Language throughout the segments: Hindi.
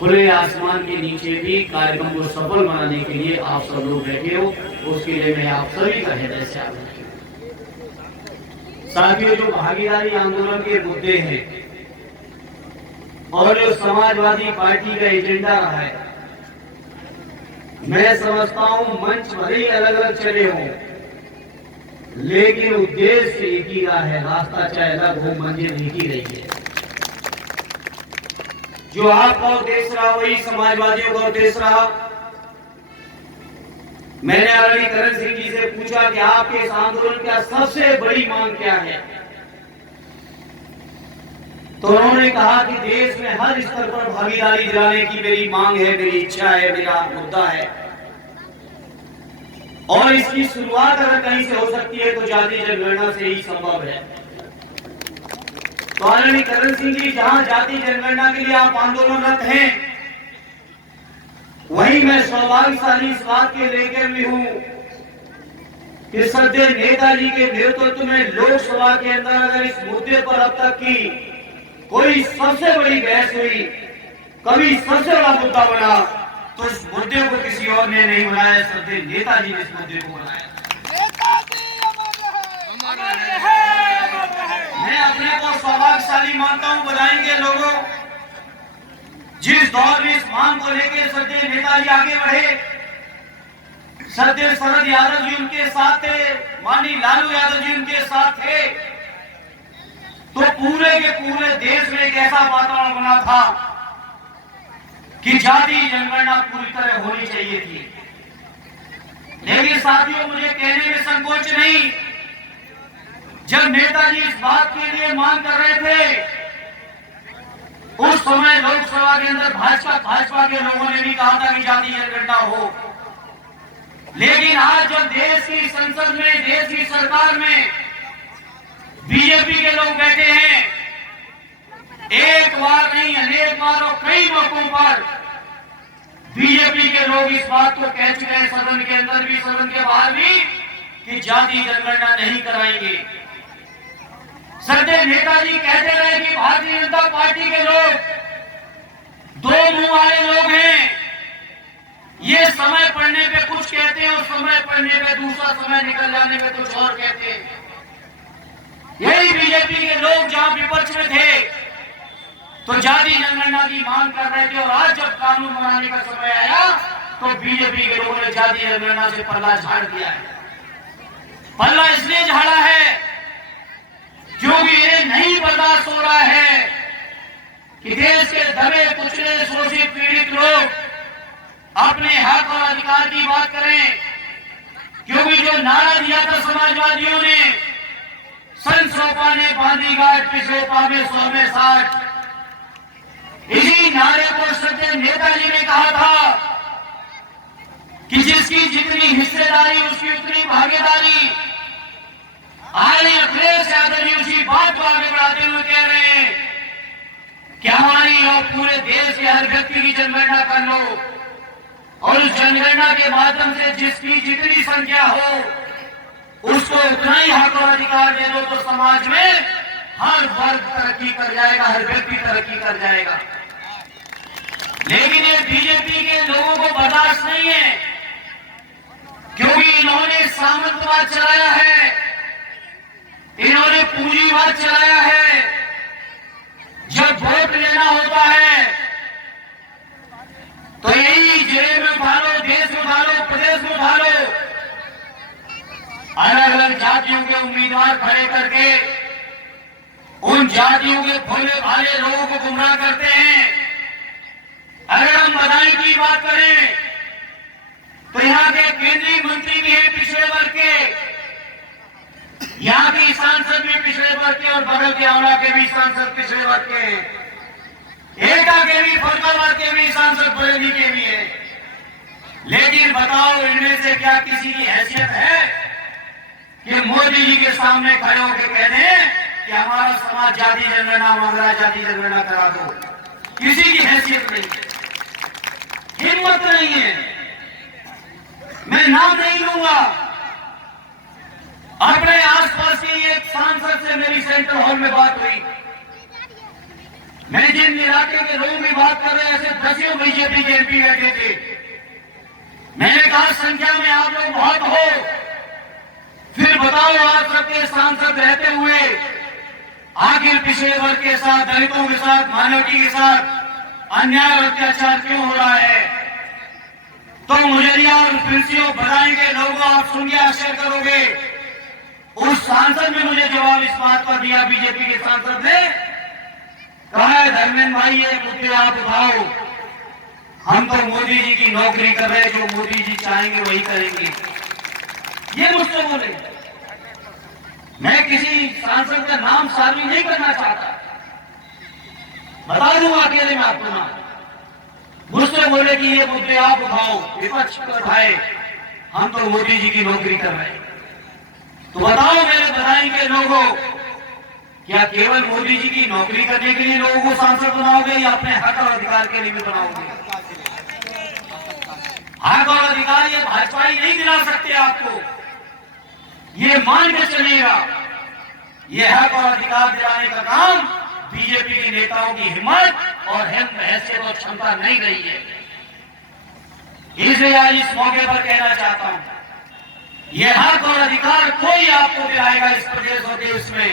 खुले आसमान के नीचे भी कार्यक्रम को सफल बनाने के लिए आप सब लोग बैठे हो, उसके लिए मैं आप सभी का हृदय से आभार। साथियों, जो भागीदारी आंदोलन के मुद्दे हैं और जो समाजवादी पार्टी का एजेंडा रहा है, मैं समझता हूं मंच भले ही अलग अलग चले हों, लेकिन उद्देश्य एक ही रहा है। रास्ता चाहे अलग हो, मंजिल एक ही रही है। जो आपका उद्देश्य रहा वही समाजवादियों का उद्देश्य रहा। मैंने आदरणीय करण सिंह जी से पूछा कि आपके इस आंदोलन का सबसे बड़ी मांग क्या है, तो उन्होंने कहा कि देश में हर स्तर पर भागीदारी दिलाने की मेरी मांग है, मेरी इच्छा है, मेरा मुद्दा है, और इसकी शुरुआत अगर कहीं से हो सकती है तो जातीय जनगणना से ही संभव है। तो आदरणीय करण सिंह जी, जहां जातीय जनगणना के लिए आप आंदोलनरत हैं, वहीं मैं सौभाग्यशाली इस बात के लेकर भी हूं कि सदैव नेताजी के नेतृत्व में लोकसभा के अंदर अगर इस मुद्दे पर अब तक की कोई सबसे बड़ी बहस हुई, कभी सबसे बड़ा मुद्दा बना, तो इस मुद्दे को किसी और ने नहीं बनाया, सदैव नेताजी ने इस मुद्दे को बनाया। मैं अपने को सौभाग्यशाली मानता हूं। बताएंगे लोगों, जिस दौर में इस मांग को लेकर सदैव नेताजी आगे बढ़े, सदैव शरद यादव जी उनके साथ थे, माननीय लालू यादव जी उनके साथ थे, तो पूरे के पूरे देश में एक ऐसा वातावरण बना था कि जातीय जनगणना पूरी तरह होनी चाहिए थी। लेकिन साथियों, मुझे कहने में संकोच नहीं, जब नेताजी इस बात के लिए मांग कर रहे थे, उस समय लोकसभा के अंदर भाजपा के लोगों ने भी कहा था कि जातीय जनगणना हो। लेकिन आज जब देश की संसद में, देश की सरकार में बीजेपी के लोग बैठे हैं, एक बार नहीं अनेक बार और कई मौकों पर बीजेपी के लोग इस बात को कह चुके हैं, सदन के अंदर भी सदन के बाहर भी, कि जातीय जनगणना नहीं कराएंगे। सदैव नेताजी कहते रहे कि भारतीय जनता पार्टी के लोग दो मुंह वाले लोग हैं, ये समय पड़ने पे कुछ कहते हैं और समय पड़ने पे दूसरा समय निकल जाने पे कुछ और कहते हैं। यही बीजेपी के लोग जहां विपक्ष में थे तो जातीय जनगणना की मांग कर रहे थे, और आज जब कानून बनाने का समय आया तो बीजेपी के लोगों ने जातीय जनगणना से पल्ला झाड़ दिया है। पल्ला इसलिए झाड़ा है क्योंकि ये नहीं बर्दाश्त हो रहा है कि देश के दबे कुचले शोषित पीड़ित लोग अपने हक और अधिकार की बात करें। क्योंकि जो नारा दिया था समाजवादियों ने, सन सौपा ने बांधी गांठ पिछले पावे 100 में 60, इसी नारे को सदैव नेताजी ने कहा था कि जिसकी जितनी हिस्सेदारी उसकी उतनी भागीदारी। आदरणीय अखिलेश यादव जी उसी बात को आगे बढ़ाते हुए कह रहे हैं कि हमारी और पूरे देश के हर व्यक्ति की जनगणना कर लो, और उस जनगणना के माध्यम से जिसकी जितनी संख्या हो उसको उतना ही हक और अधिकार दे दो, तो समाज में हर वर्ग तरक्की कर जाएगा, हर व्यक्ति तरक्की कर जाएगा। लेकिन ये बीजेपी के लोगों को बर्दाश्त नहीं है, क्योंकि इन्होंने सामंतवाद चलाया है, इन्होंने पूंजीवाद चलाया है। जब वोट लेना होता है तो यही जिले में उठा लो, देश में उठा लो, प्रदेश में उठा लो, अलग अलग जातियों के उम्मीदवार खड़े करके उन जातियों के भोले भाले लोगों को गुमराह करते हैं। अगर हम बधाई की बात करें तो यहाँ के केंद्रीय मंत्री भी हैं पिछड़े वर्ग के, यहाँ की सांसद भी पिछड़े वर्ग के, और बगल के आंवला के भी सांसद पिछड़े वर्ग के हैं, एटा के भी, फरकाबाद के भी सांसद, बरेली के भी है। लेकिन बताओ, इनमें से क्या किसी की हैसियत है कि मोदी जी के सामने खड़े होकर कह दें कि हमारा समाज जाति जनगणना मांग रहा है, जाति जनगणना करा दो? किसी की हैसियत नहीं है, हिम्मत नहीं है। मैं नाम नहीं लूंगा, अपने आसपास की एक सांसद से मेरी सेंट्रल हॉल में बात हुई। मैं जिन इलाके के लोगों की बात कर रहे हैं, ऐसे दसियों बीजेपी के एमपी बैठे थे। मैंने कहा संख्या में आप लोग बहुत हो, फिर बताओ आप सबके सांसद रहते हुए आखिर पिछड़े वर्ग के साथ, दलितों के साथ, माइनॉरिटी के साथ अन्याय और अत्याचार क्यों हो रहा है? तो मुजरिया और फिरसियों बताएंगे लोगों, आप सुन के आश्चर्य करोगे। उस सांसद ने मुझे जवाब इस बात पर दिया, बीजेपी के सांसद ने कहा है धर्मेंद्र भाई ये मुद्दे आप उठाओ, हम तो मोदी जी की नौकरी कर रहे हैं, जो मोदी जी चाहेंगे वही करेंगे। ये मुझसे बोले। मैं किसी सांसद का नाम सार्वजनिक नहीं करना चाहता, बता दूंगा अकेले में आपको नाम। मुझसे बोले कि ये मुद्दे आप उठाओ, विपक्ष को उठाए, हम तो मोदी जी की नौकरी कर रहे हैं। तो बताओ मेरे बताएंगे लोगों, क्या केवल मोदी जी की नौकरी करने के लिए लोगों को सांसद बनाओगे या अपने हक और अधिकार के लिए भी बनाओगे? हक और अधिकार ये भाजपा ही नहीं दिला सकते आपको, ये मान के चलिएगा। ये हक और अधिकार दिलाने का काम बीजेपी के नेताओं की हिम्मत और हैसियत और क्षमता नहीं रही है। इसलिए आज इस मौके पर कहना चाहता हूं, ये हक और अधिकार कोई आपको दिलाएगा इस प्रदेश और देश में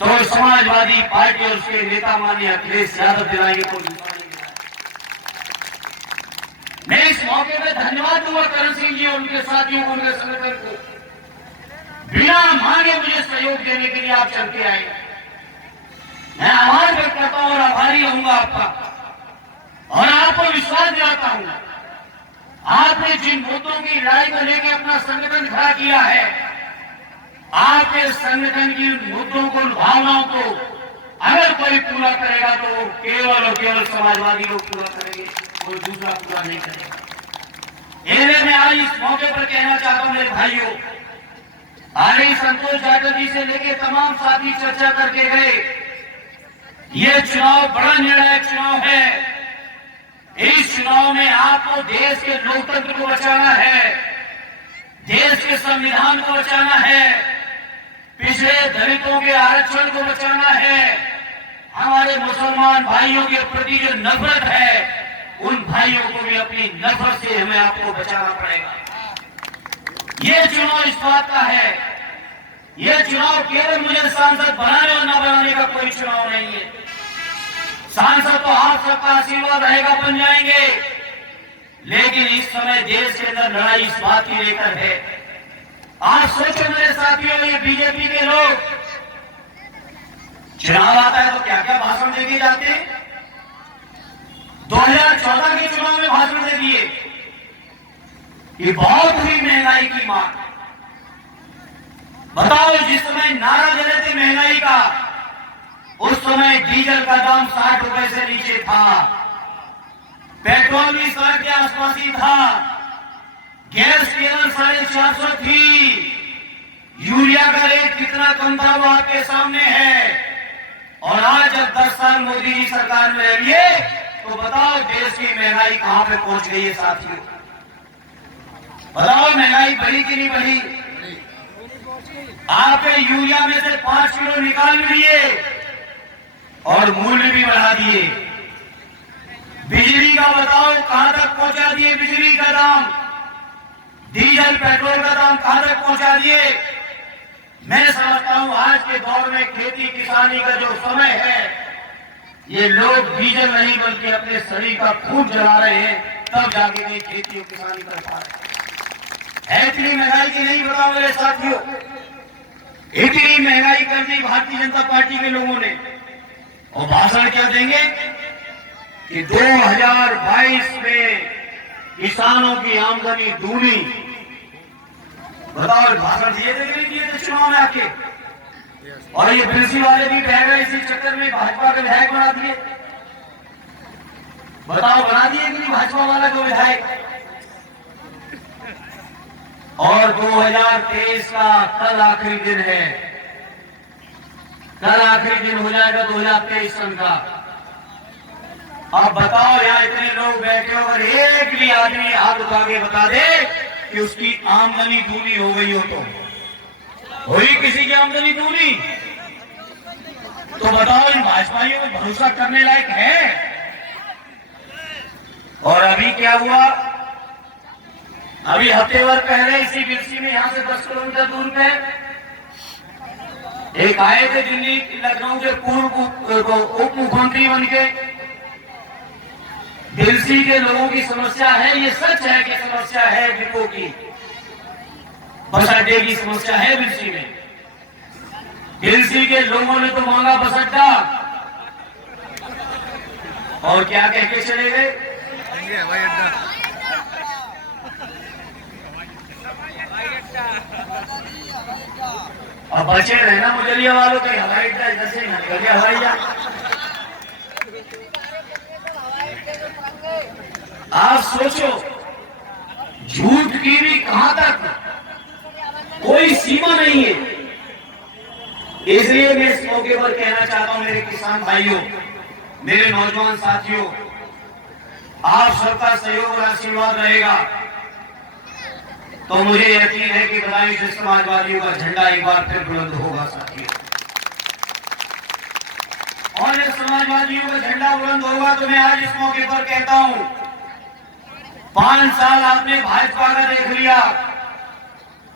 तो समाजवादी पार्टी और उसके नेता माननीय अखिलेश यादव दिलाएंगे, कोई दूसरा नहीं दिलाएगा। मैं इस मौके पर धन्यवाद दूंगा करण सिंह जी और उनके साथियों को, उनके संगठन को, बिना मांगे मुझे सहयोग देने के लिए आप चल के आए। मैं आभार व्यक्त करता हूं और आभारी रहूंगा आपका, और आपको विश्वास दिलाता हूं, आपने जिन मुद्दों की लड़ाई को लेकर अपना संगठन खड़ा किया है, आपके संगठन की मुद्दों को, भावनाओं को अगर कोई पूरा करेगा तो वो केवल और केवल समाजवादी लोग पूरा करेंगे, कोई दूसरा पूरा नहीं करेगा। ये मैं आज इस मौके पर कहना चाहता हूं मेरे भाइयों, आगे संतोष जाटव जी से लेके तमाम साथी चर्चा करके गए। ये चुनाव बड़ा निर्णायक चुनाव है। इस चुनाव में आपको देश के लोकतंत्र को बचाना है, देश के संविधान को बचाना है, पिछड़े दलितों के आरक्षण को बचाना है, हमारे मुसलमान भाइयों के प्रति जो नफरत है उन भाइयों को भी अपनी नफरत से हमें आपको बचाना पड़ेगा। ये चुनाव इस बात का है, ये चुनाव केवल मुझे सांसद बनाने और न बनाने का कोई चुनाव नहीं है। सांसद तो आप सबका आशीर्वाद रहेगा, बन जाएंगे, लेकिन इस समय देश के अंदर लड़ाई इस बात की लेकर है। आप सोचो मेरे साथियों, ये बीजेपी के लोग चुनाव आता है तो क्या क्या भाषण देके जाते हैं। 2014 के चुनाव में भाषण दे दिए कि बहुत हुई महंगाई की मांग। बताओ, जिस समय नारा दे रहे थे महंगाई का, उस समय डीजल का दाम 60 रुपए से नीचे था, पेट्रोल भी 60 के आसपास ही था, गैस केवल 450 थी, यूरिया का रेट कितना कम था वो आपके सामने है। और आज जब 10 साल मोदी जी सरकार में रही है तो बताओ देश की महंगाई कहां पे पहुंच गई है साथियों? बताओ महंगाई बढ़ी कि नहीं बढ़ी? आपने यूरिया में से 5 किलो निकाल लिए और मूल्य भी बढ़ा दिए। बिजली का बताओ कहां तक पहुंचा दिए, बिजली का दाम, डीजल पेट्रोल का दाम कहां तक पहुंचा दिए। मैं समझता हूं आज के दौर में खेती किसानी का जो समय है, ये लोग डीजल नहीं बल्कि अपने शरीर का खून जला रहे हैं, तब जाके नहीं खेती और किसानी कर पा रहे। इतनी महंगाई की नहीं, बताओ मेरे साथियों, इतनी महंगाई कर दी भारतीय जनता पार्टी के लोगों ने। और भाषण क्या देंगे कि 2022 में किसानों की आमदनी दूनी। बताओ भाषण दिए थे कि नहीं दिए थे चुनाव में आके? और ये बिरसी वाले भी बह गए इसी चक्कर में, भाजपा के विधायक बना दिए। बताओ बना दिए कि नहीं भाजपा वाला को विधायक? और 2023 का कल आखिरी दिन है, कल आखिरी दिन हो जाएगा 2023 सन का। अब बताओ यहाँ इतने लोग बैठे हो, अगर एक भी आदमी हाथ उठा के बता दे कि उसकी आमदनी दूनी हो गई हो तो हुई किसी की आमदनी दूनी? तो बताओ इन भाजपाइयों को भरोसा करने लायक है? अभी क्या हुआ, अभी हफ्ते भर पहले इसी बिरसी में यहाँ से 10 किलोमीटर दूर पे एक आए थे दिल्ली लखनऊ के पूर्व उप मुख्यमंत्री बन के। बिरसी के लोगों की समस्या है, ये सच है कि समस्या है डिपो की, बस अड्डे की समस्या है बिरसी में। बिरसी के लोगों ने तो मांगा बस अड्डा, और क्या कह के चले गए, हवाई अड्डा। अब बचे रहना मुजरिया वालों के हवाई अड्डा इधर से निकल गया हवाई अड्डा। आप सोचो झूठ की भी कहां तक कोई सीमा नहीं है। इसलिए मैं इस मौके पर कहना चाहता हूं मेरे किसान भाइयों, मेरे नौजवान साथियों, आप सबका सहयोग और आशीर्वाद रहेगा तो मुझे यकीन है कि बदायूं से समाजवादियों का झंडा एक बार फिर बुलंद होगा साथियों। और जब समाजवादियों का झंडा बुलंद होगा तो मैं आज इस मौके पर कहता हूं, 5 साल आपने भाजपा का देख लिया,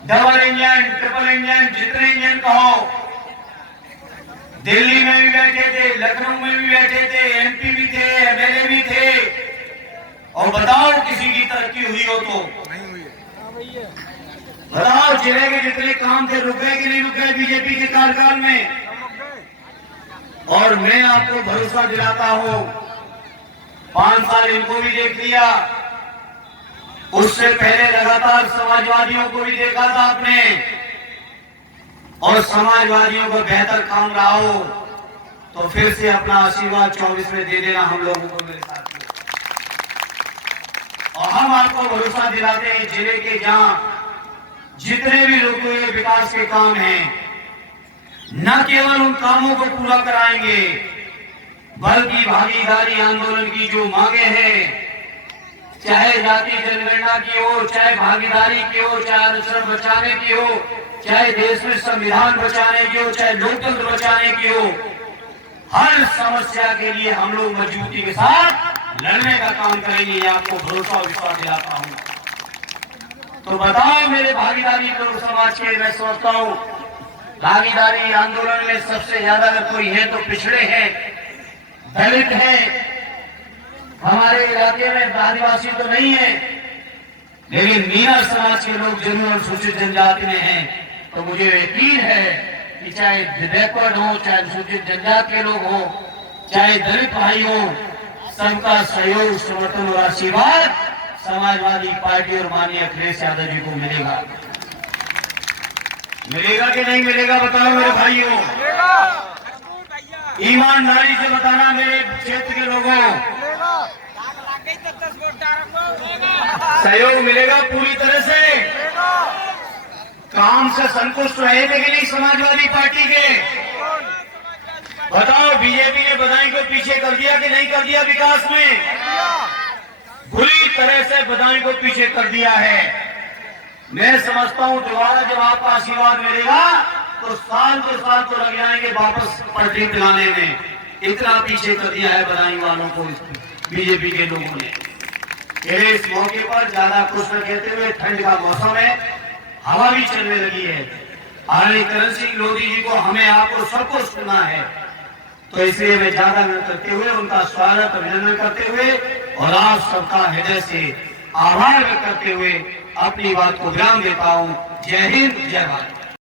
डबल इंजन, ट्रिपल इंजन, जितने इंजन कहो, दिल्ली में भी बैठे थे, लखनऊ में भी बैठे थे, एमपी भी थे, एमएलए भी थे, और बताओ किसी की तरक्की हुई हो तो नहीं हुई है। बताओ जिले के जितने काम थे रुके कि नहीं रुके बीजेपी के कार्यकाल में। और मैं आपको भरोसा दिलाता हूं, 5 साल इनको भी देख लिया, उससे पहले लगातार समाजवादियों को भी देखा था आपने, और समाजवादियों को बेहतर काम रहा हो तो फिर से अपना आशीर्वाद 24 में दे देना हम लोगों को मेरे साथ। और हम आपको भरोसा दिलाते हैं जिले के जहां जितने भी रुके हुए विकास के काम हैं, न केवल उन कामों को पूरा कराएंगे बल्कि भागीदारी आंदोलन की जो मांगे हैं, चाहे जाति जनगणना की हो, चाहे भागीदारी की हो, चाहे आरक्षण बचाने की हो, चाहे देश में संविधान बचाने की हो, चाहे लोकतंत्र बचाने की हो, हर समस्या के लिए हम लोग मजबूती के साथ लड़ने का काम करेंगे, ये आपको भरोसा और विश्वास दिलाता हूं। तो बताओ मेरे भागीदारी लोग समाज के, मैं सोचता हूं भागीदारी आंदोलन में सबसे ज्यादा अगर कोई है तो पिछड़े हैं, दलित हैं, हमारे इलाके में आदिवासी तो नहीं है लेकिन मीना समाज के लोग जरूर अनुसूचित जनजाति में हैं। तो मुझे यकीन है कि चाहे बैकवर्ड हो, चाहे अनुसूचित जनजाति के लोग हो, चाहे दलित भाई हो, सबका सहयोग, समर्थन और आशीर्वाद समाजवादी पार्टी और माननीय अखिलेश यादव जी को मिलेगा। मिलेगा कि नहीं मिलेगा बताओ मेरे भाइयों, ईमानदारी से बताना मेरे क्षेत्र के लोगों, सहयोग मिलेगा पूरी तरह से। काम से संतुष्ट रहे थे कि नहीं समाजवादी पार्टी के, बताओ बीजेपी ने बदायूं को पीछे कर दिया कि नहीं कर दिया विकास में, बुरी तरह से बदायूं को पीछे कर दिया है। मैं समझता हूं दोबारा जब आपका आशीर्वाद मिलेगा तो साल तो लग जाएंगे वापस पटरी दिलाने में, इतना पीछे कर दिया है बदायूं वालों को बीजेपी के लोगों ने। इस मौके पर ज्यादा कुछ न कहते हुए, ठंड का मौसम है, हवा भी चलने लगी है, आदरणीय करण सिंह लोधी जी को हमें आपको सबको सुनना है, तो इसलिए मैं ज्यादा न करते हुए उनका स्वागत अभिनंदन करते हुए और आप सबका हृदय से आभार व्यक्त करते हुए अपनी बात को विराम देता हूं। जय हिंद, जय भारत।